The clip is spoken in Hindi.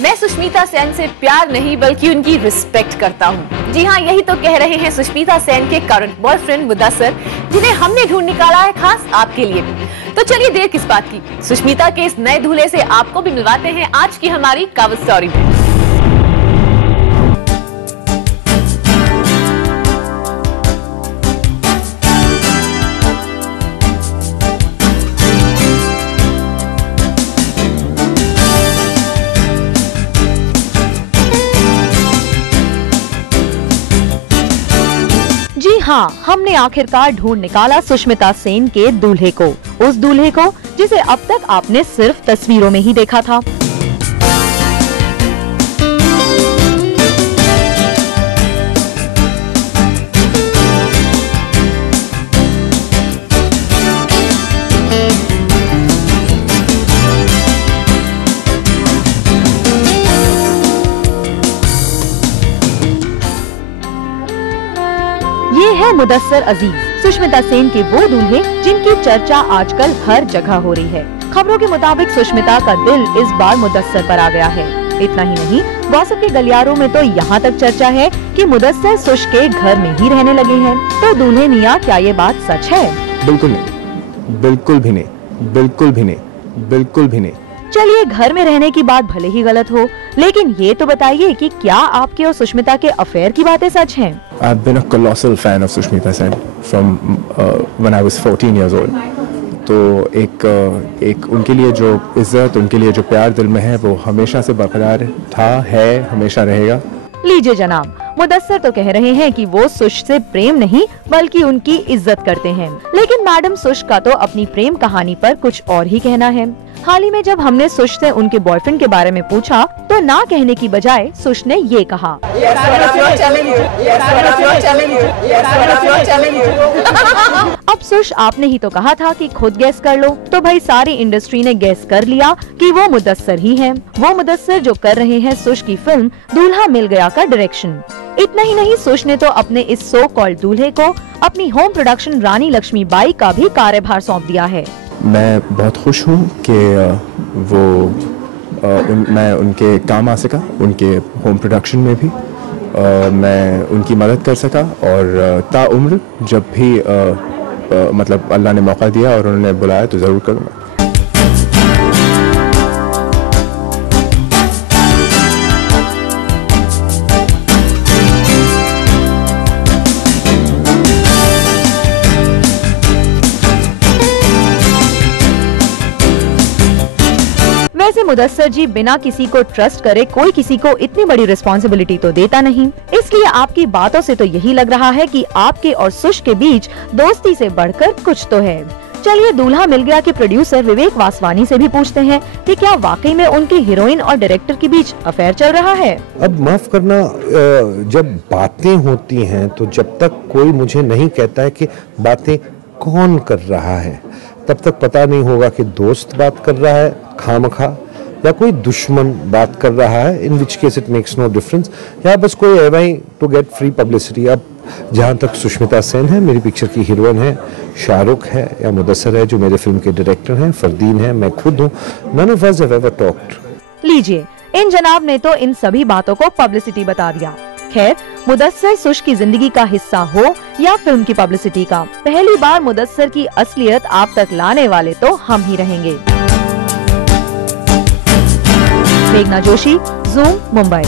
मैं सुष्मिता सेन से प्यार नहीं बल्कि उनकी रिस्पेक्ट करता हूँ। जी हाँ, यही तो कह रहे हैं सुष्मिता सेन के करंट बॉयफ्रेंड मुदस्सर, जिन्हें हमने ढूंढ निकाला है खास आपके लिए। तो चलिए देर किस बात की, सुष्मिता के इस नए दूल्हे से आपको भी मिलवाते हैं आज की हमारी कवर स्टोरी में। जी हाँ, हमने आखिरकार ढूंढ निकाला सुष्मिता सेन के दूल्हे को, उस दूल्हे को जिसे अब तक आपने सिर्फ तस्वीरों में ही देखा था। ये है मुदस्सर अजीज, सुष्मिता सेन के वो दूल्हे जिनकी चर्चा आजकल हर जगह हो रही है। खबरों के मुताबिक सुष्मिता का दिल इस बार मुदस्सर पर आ गया है। इतना ही नहीं, गॉसिप के गलियारों में तो यहाँ तक चर्चा है कि मुदस्सर सुश के घर में ही रहने लगे हैं। तो दूल्हे मियाँ, क्या ये बात सच है? बिल्कुल नहीं, बिल्कुल भी नहीं, बिल्कुल भी नहीं, बिल्कुल भी नहीं। चलिए, घर में रहने की बात भले ही गलत हो, लेकिन ये तो बताइए कि क्या आपके और सुष्मिता के अफेयर की बातें सच हैं? I've been a colossal fan of Sushmita Sen from when I was 14 years old. तो एक उनके लिए जो इज्जत, उनके लिए जो प्यार दिल में है, वो हमेशा से बरकरार था, है, हमेशा रहेगा। लीजिए जनाब, मुदस्सर तो कह रहे हैं कि वो सुश से प्रेम नहीं बल्कि उनकी इज्जत करते हैं, लेकिन मैडम सुश का तो अपनी प्रेम कहानी पर कुछ और ही कहना है। हाल ही में जब हमने सुश से उनके बॉयफ्रेंड के बारे में पूछा तो ना कहने की बजाय सुश ने ये कहा। अब सुश, आपने ही तो कहा था कि खुद गैस कर लो, तो भाई सारी इंडस्ट्री ने गैस कर लिया कि वो मुदस्सर ही हैं। वो मुदस्सर जो कर रहे हैं सुश की फिल्म दूल्हा मिल गया का डायरेक्शन। इतना ही नहीं, सुश ने तो अपने इस सो कॉल्ड दूल्हे को अपनी होम प्रोडक्शन रानी लक्ष्मीबाई का भी कार्यभार सौंप दिया है। मैं बहुत खुश हूँ कि मैं उनके काम आ सका, उनके होम प्रोडक्शन में भी मैं उनकी मदद कर सका, और ताउम्र जब भी मतलब अल्लाह ने मौका दिया और उन्होंने बुलाया तो ज़रूर करूँगा। वैसे मुदस्सर जी बिना किसी को ट्रस्ट करे कोई किसी को इतनी बड़ी रिस्पॉन्सिबिलिटी तो देता नहीं, इसलिए आपकी बातों से तो यही लग रहा है कि आपके और सुश के बीच दोस्ती से बढ़कर कुछ तो है। चलिए, दूल्हा मिल गया के प्रोड्यूसर विवेक वासवानी से भी पूछते हैं कि क्या वाकई में उनकी हीरोइन और डायरेक्टर के बीच अफेयर चल रहा है। अब माफ करना, जब बातें होती हैं तो जब तक कोई मुझे नहीं कहता है कि बातें कौन कर रहा है, तब तक पता नहीं होगा कि दोस्त बात कर रहा है खामखा या कोई दुश्मन बात कर रहा है, in which case it makes no difference, या बस कोई a way to get free publicity. अब जहाँ तक सुष्मिता सेन है, मेरी पिक्चर की हीरोइन है, शाहरुख है या मुदस्सर है जो मेरे फिल्म के डायरेक्टर हैं, फरदीन है, मैं खुद हूँ, none of us have ever talked। लीजिए, इन जनाब ने तो इन सभी बातों को पब्लिसिटी बता दिया। खैर, मुदस्सर सुश की जिंदगी का हिस्सा हो या फिल्म की पब्लिसिटी का, पहली बार मुदस्सर की असलियत आप तक लाने वाले तो हम ही रहेंगे। मेघना जोशी, ज़ूम, मुंबई।